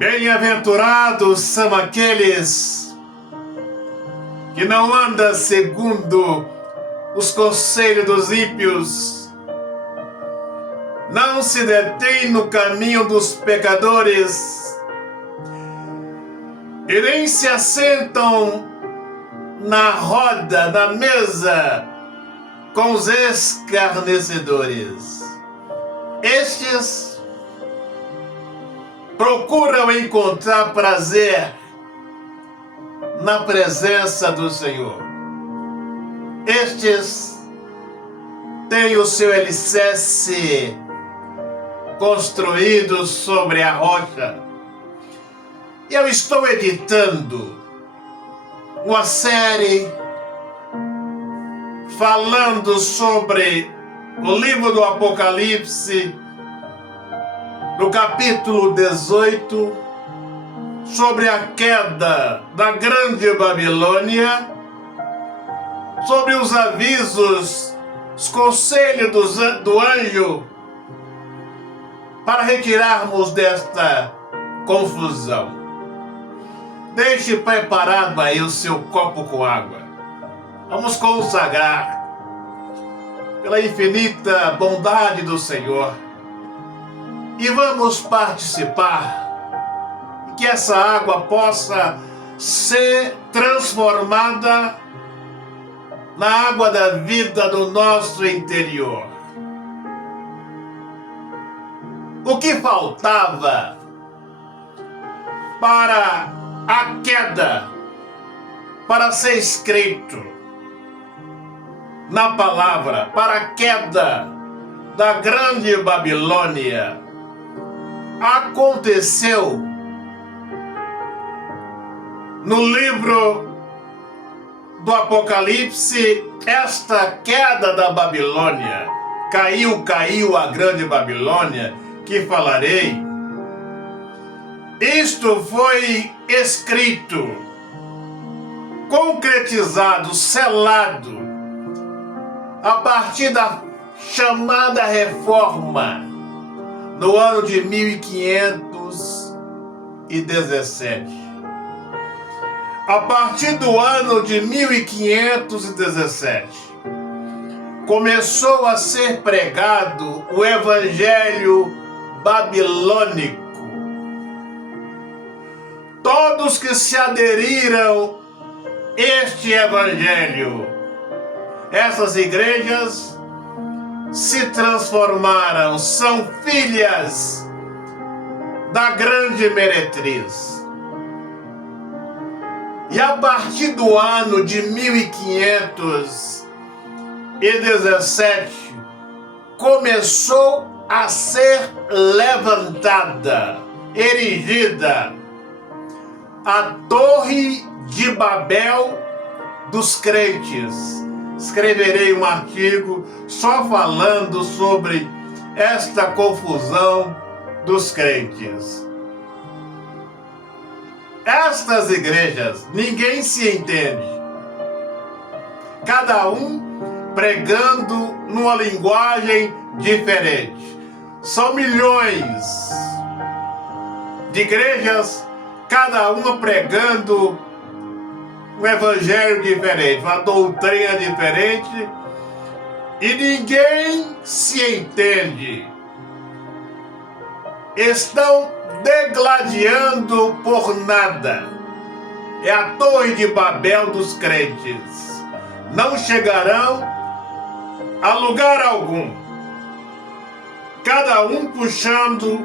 Bem-aventurados são aqueles que não andam segundo os conselhos dos ímpios, não se detêm no caminho dos pecadores e nem se assentam na roda, na mesa com os escarnecedores. Estes procuram encontrar prazer na presença do Senhor. Estes têm o seu alicerce construído sobre a rocha. E eu estou editando uma série falando sobre o livro do Apocalipse, no capítulo 18, sobre a queda da grande Babilônia, sobre os avisos, os conselhos do anjo, para retirarmos desta confusão. Deixe preparado aí o seu copo com água. Vamos consagrar pela infinita bondade do Senhor e vamos participar e que essa água possa ser transformada na água da vida do nosso interior. O que faltava para a queda, para ser escrito na palavra, para a queda da grande Babilônia, aconteceu no livro do Apocalipse. Esta queda da Babilônia, caiu a grande Babilônia, que falarei. Isto foi escrito, concretizado, selado, a partir da chamada reforma, no ano de 1517. A partir do ano de 1517, começou a ser pregado o Evangelho babilônico. Todos que se aderiram a este Evangelho, essas igrejas se transformaram, são filhas da grande meretriz. E a partir do ano de 1517, começou a ser levantada, erigida, a Torre de Babel dos crentes. Escreverei um artigo só falando sobre esta confusão dos crentes. Estas igrejas, ninguém se entende. Cada um pregando numa linguagem diferente. São milhões de igrejas, cada uma pregando um evangelho diferente, uma doutrina diferente, e ninguém se entende. Estão degladiando por nada. É a Torre de Babel dos crentes. Não chegarão a lugar algum. Cada um puxando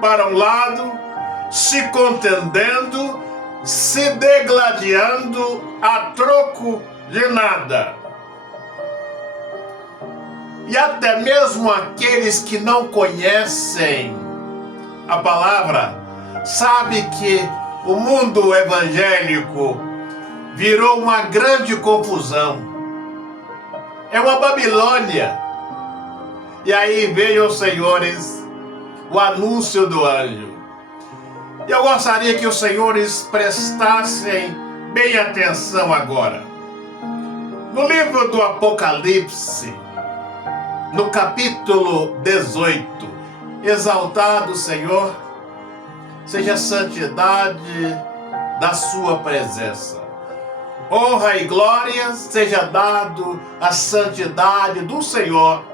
para um lado, se contendendo, se degladiando a troco de nada. E até mesmo aqueles que não conhecem a palavra, sabe que o mundo evangélico virou uma grande confusão. É uma Babilônia. E aí veio, senhores, o anúncio do anjo. Eu gostaria que os senhores prestassem bem atenção agora. No livro do Apocalipse, no capítulo 18, exaltado Senhor, seja a santidade da sua presença. Honra e glória seja dado à santidade do Senhor,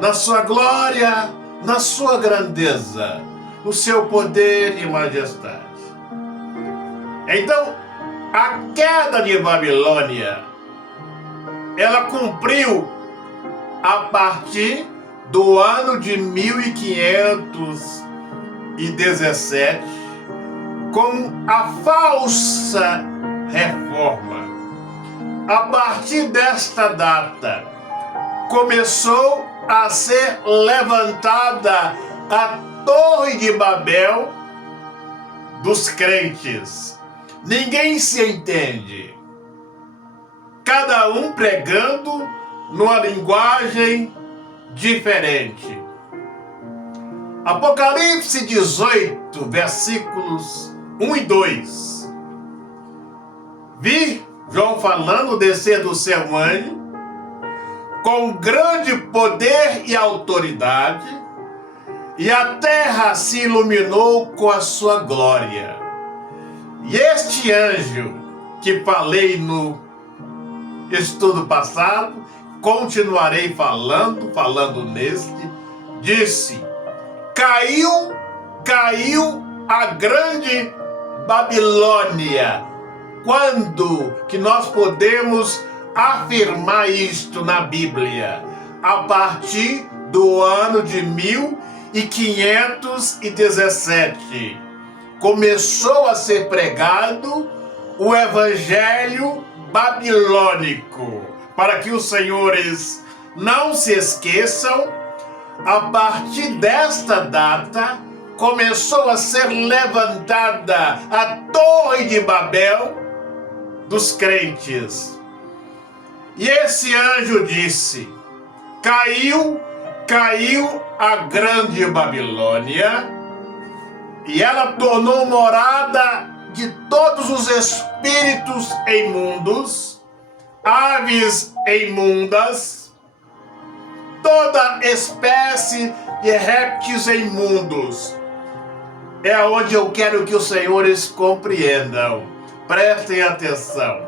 na sua glória, na sua grandeza, no seu poder e majestade. Então, a queda de Babilônia, ela cumpriu a partir do ano de 1517, com a falsa reforma. A partir desta data, começou a ser levantada a Torre de Babel dos crentes. Ninguém se entende. Cada um pregando numa linguagem diferente. Apocalipse 18, versículos 1 e 2. Vi João falando descer do seu anjo com grande poder e autoridade, e a terra se iluminou com a sua glória. E este anjo que falei no estudo passado, continuarei falando neste, disse: caiu a grande Babilônia. Quando que nós podemos afirmar isto na Bíblia? A partir do ano de 1517. Começou a ser pregado o Evangelho babilônico. Para que os senhores não se esqueçam, a partir desta data, começou a ser levantada a Torre de Babel dos crentes. E esse anjo disse: caiu a grande Babilônia, e ela tornou morada de todos os espíritos imundos, aves imundas, toda espécie de répteis imundos. É onde eu quero que os senhores compreendam. Prestem atenção.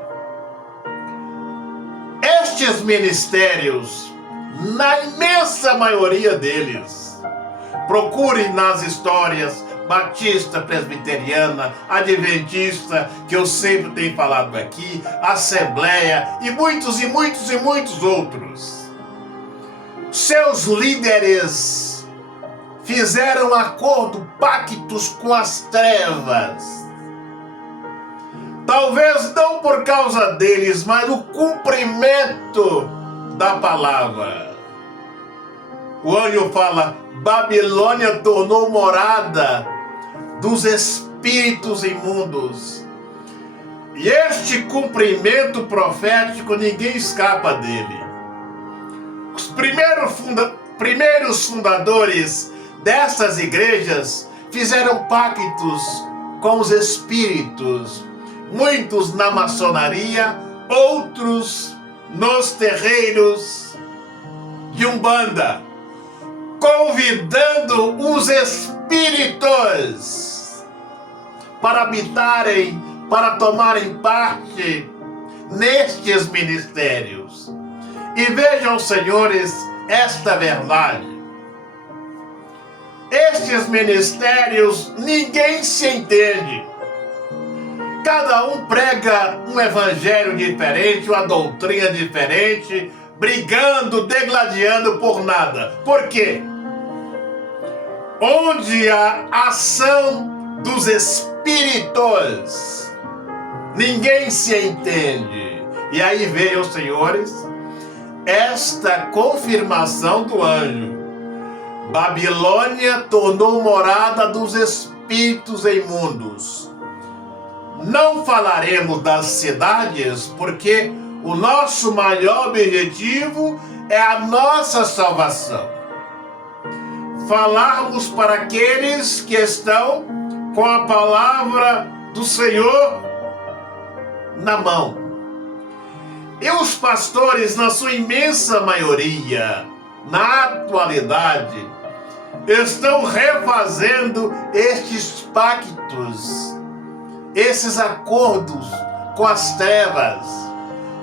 Estes ministérios, na imensa maioria deles, procure nas histórias batista, presbiteriana, adventista, que eu sempre tenho falado aqui, assembleia e muitos outros. Seus líderes fizeram acordo, pactos com as trevas. Talvez não por causa deles, mas o cumprimento da palavra. O anjo fala: Babilônia tornou morada dos espíritos imundos. E este cumprimento profético, ninguém escapa dele. Os primeiros fundadores dessas igrejas fizeram pactos com os espíritos, muitos na maçonaria, outros nos terreiros de Umbanda, convidando os espíritos para habitarem, para tomarem parte nestes ministérios. E vejam, senhores, esta verdade. Estes ministérios, ninguém se entende. Cada um prega um evangelho diferente, uma doutrina diferente, brigando, degladiando por nada. Por quê? Onde a ação dos espíritos, ninguém se entende. E aí veio, senhores, esta confirmação do anjo. Babilônia tornou morada dos espíritos imundos. Não falaremos das cidades, porque o nosso maior objetivo é a nossa salvação. Falarmos para aqueles que estão com a palavra do Senhor na mão. E os pastores, na sua imensa maioria, na atualidade, estão refazendo estes pactos, esses acordos com as trevas.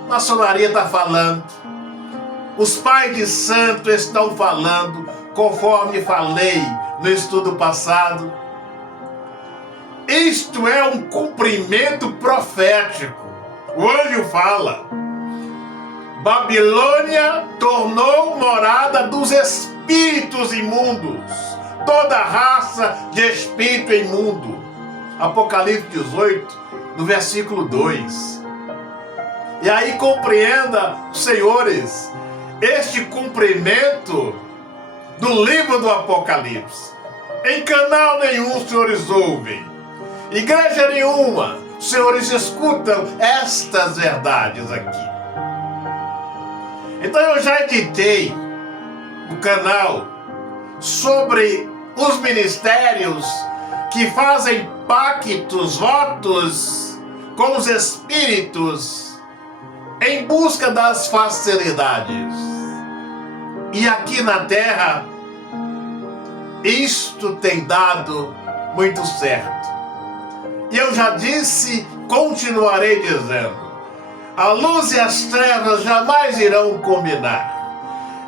Maçonaria está falando, os pais de santo estão falando, conforme falei no estudo passado. Isto é um cumprimento profético. O anjo fala: Babilônia tornou morada dos espíritos imundos, toda raça de espírito imundo. Apocalipse 18, no versículo 2. E aí compreenda, senhores, este cumprimento do livro do Apocalipse. Em canal nenhum os senhores ouvem, igreja nenhuma os senhores escutam estas verdades aqui. Então eu já editei no canal sobre os ministérios que fazem pactos, votos com os espíritos em busca das facilidades. E aqui na terra, isto tem dado muito certo. E eu já disse, continuarei dizendo: a luz e as trevas jamais irão combinar.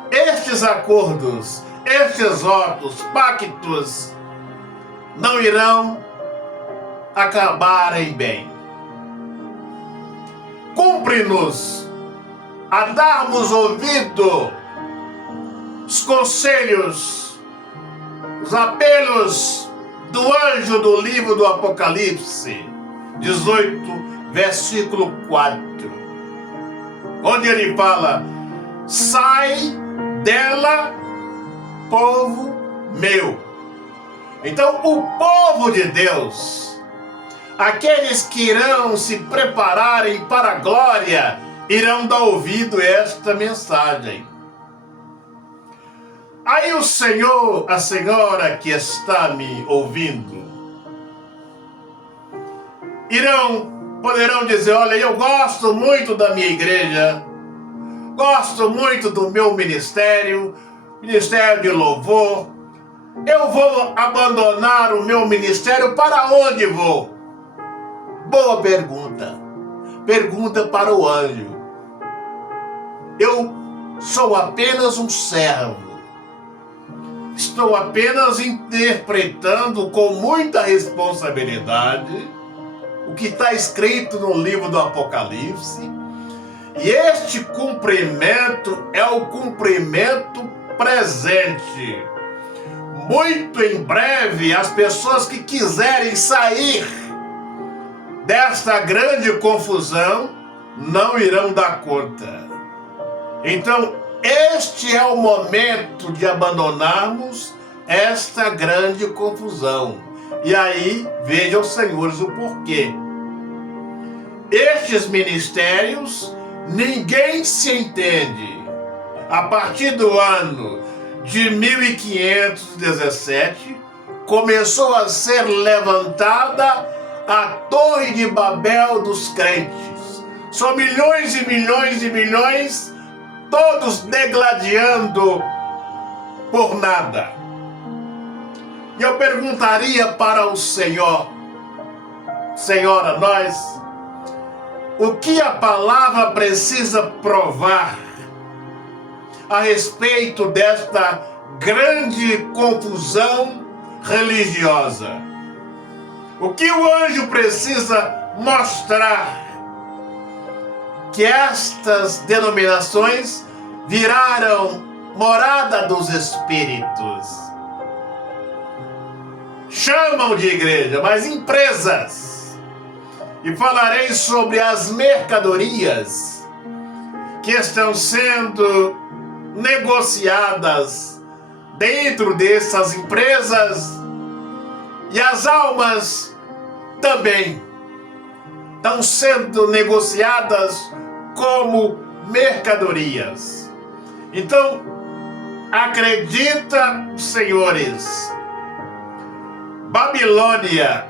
Estes acordos, estes votos, pactos, não irão acabar em bem. Cumpre-nos a darmos ouvido os conselhos, os apelos do anjo do livro do Apocalipse 18, versículo 4, onde ele fala: sai dela, povo meu. Então o povo de Deus, aqueles que irão se prepararem para a glória, irão dar ouvido a esta mensagem. Aí o senhor, a senhora que está me ouvindo, poderão dizer: olha, eu gosto muito da minha igreja, gosto muito do meu ministério de louvor, eu vou abandonar o meu ministério, para onde vou? Boa pergunta. Pergunta para o anjo. Eu sou apenas um servo. Estou apenas interpretando com muita responsabilidade o que está escrito no livro do Apocalipse. E este cumprimento é o cumprimento presente. Muito em breve, as pessoas que quiserem sair desta grande confusão não irão dar conta. Então, este é o momento de abandonarmos esta grande confusão. E aí, vejam, senhores, o porquê. Estes ministérios, ninguém se entende. A partir do ano de 1517, começou a ser levantada a Torre de Babel dos crentes. São milhões e milhões e milhões, todos degladiando por nada. E eu perguntaria para o Senhor: Senhora, nós, o que a palavra precisa provar a respeito desta grande confusão religiosa? O que o anjo precisa mostrar? Que estas denominações viraram morada dos espíritos. Chamam de igreja, mas empresas. E falarei sobre as mercadorias que estão sendo negociadas dentro dessas empresas, e as almas também estão sendo negociadas como mercadorias. Então, acredita, senhores, Babilônia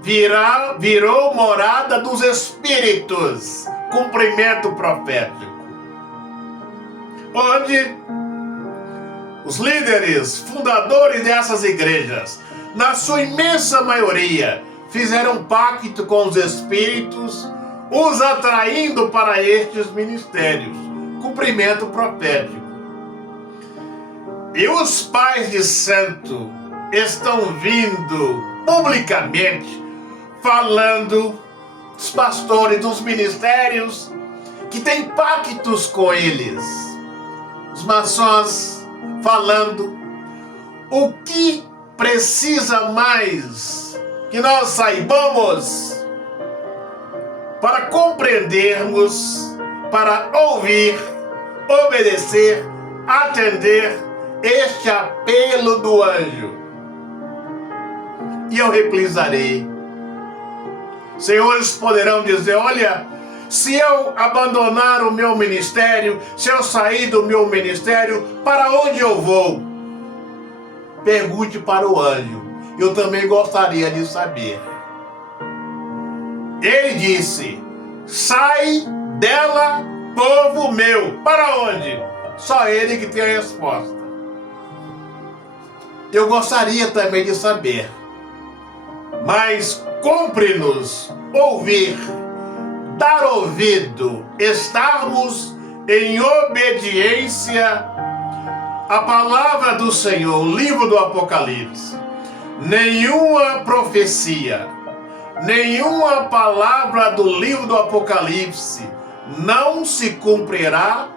virou morada dos espíritos, cumprimento profético, onde os líderes, fundadores dessas igrejas, na sua imensa maioria, fizeram pacto com os espíritos, os atraindo para estes ministérios, cumprimento profético. E os pais de santo estão vindo publicamente falando, os pastores dos ministérios, que têm pactos com eles. Os maçons falando o que precisa mais que nós saibamos para compreendermos, para ouvir, obedecer, atender este apelo do anjo. E eu reprisarei. Senhores poderão dizer, olha, se eu abandonar o meu ministério, se eu sair do meu ministério, para onde eu vou? Pergunte para o anjo. Eu também gostaria de saber. Ele disse, sai dela, povo meu. Para onde? Só ele que tem a resposta. Eu gostaria também de saber. Mas cumpre-nos ouvir, dar ouvido, estarmos em obediência à palavra do Senhor, o livro do Apocalipse. Nenhuma profecia, nenhuma palavra do livro do Apocalipse não se cumprirá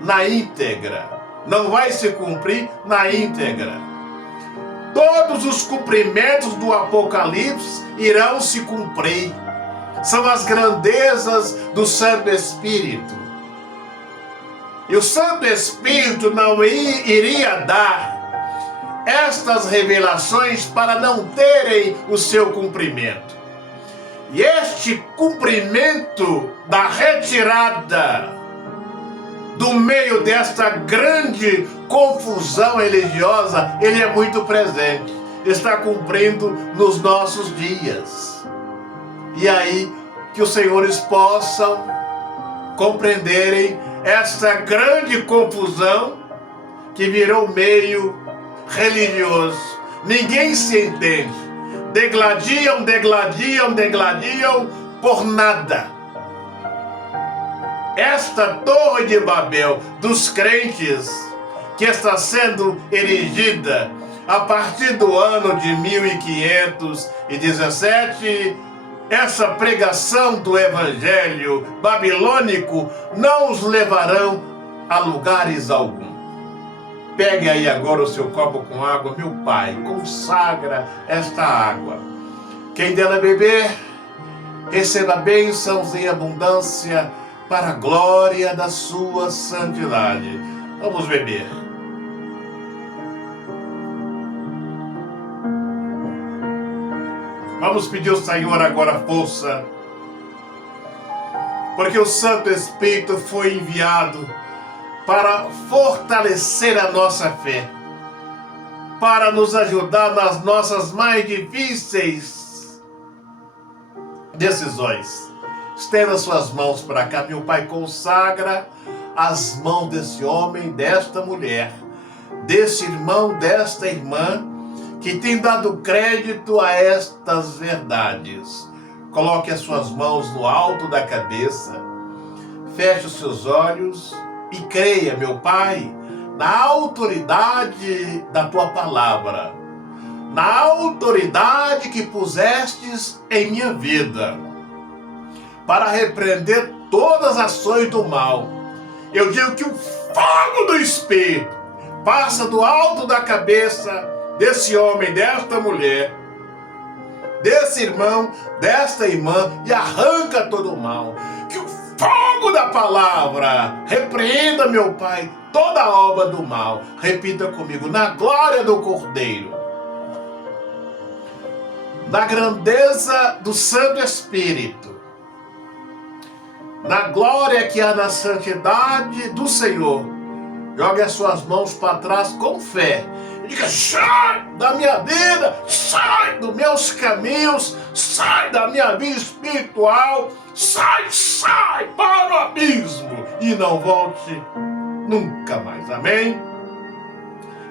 na íntegra. Não vai se cumprir na íntegra. Todos os cumprimentos do Apocalipse irão se cumprir. São as grandezas do Santo Espírito. E o Santo Espírito não iria dar estas revelações para não terem o seu cumprimento. E este cumprimento da retirada do meio desta grande confusão religiosa, ele é muito presente, está cumprindo nos nossos dias. E aí, que os senhores possam compreenderem esta grande confusão que virou meio religioso. Ninguém se entende. Degladiam por nada. Esta torre de Babel dos crentes, que está sendo erigida a partir do ano de 1517, essa pregação do evangelho babilônico não os levarão a lugares algum. Pegue aí agora o seu copo com água, meu Pai, consagra esta água. Quem dela beber, receba bênçãos em abundância para a glória da sua santidade. Vamos beber. Vamos pedir ao Senhor agora força, porque o Santo Espírito foi enviado para fortalecer a nossa fé, para nos ajudar nas nossas mais difíceis decisões. Estenda suas mãos para cá, meu Pai, consagra as mãos desse homem, desta mulher, desse irmão, desta irmã, que tem dado crédito a estas verdades. Coloque as suas mãos no alto da cabeça, feche os seus olhos e creia, meu Pai, na autoridade da Tua palavra, na autoridade que pusestes em minha vida, para repreender todas as ações do mal. Eu digo que o fogo do Espírito passa do alto da cabeça desse homem, desta mulher, desse irmão, desta irmã, e arranca todo o mal. Que o fogo da palavra repreenda, meu Pai, toda a obra do mal. Repita comigo, na glória do Cordeiro, na grandeza do Santo Espírito, na glória que há na santidade do Senhor, jogue as suas mãos para trás com fé e diga, sai da minha vida, sai dos meus caminhos, sai da minha vida espiritual, sai para o abismo e não volte nunca mais. Amém?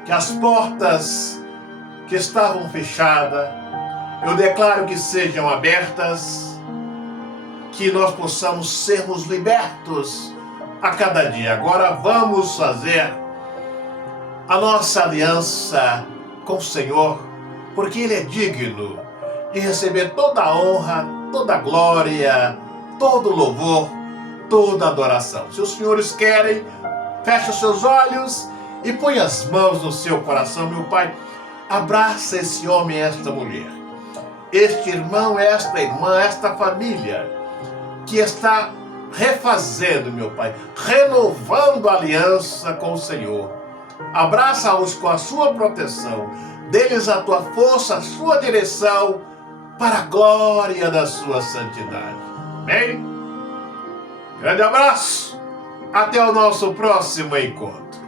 que as portas que estavam fechadas, eu declaro que sejam abertas, que nós possamos sermos libertos a cada dia. Agora vamos fazer a nossa aliança com o Senhor, porque Ele é digno de receber toda a honra, toda a glória, todo o louvor, toda a adoração. Se os senhores querem, feche os seus olhos e põe as mãos no seu coração, meu Pai. Abraça esse homem e esta mulher, este irmão, esta irmã, esta família, que está refazendo, meu Pai, renovando a aliança com o Senhor. Abraça-os com a sua proteção, dê-lhes a tua força, a sua direção, para a glória da sua santidade. Amém? Grande abraço, até o nosso próximo encontro.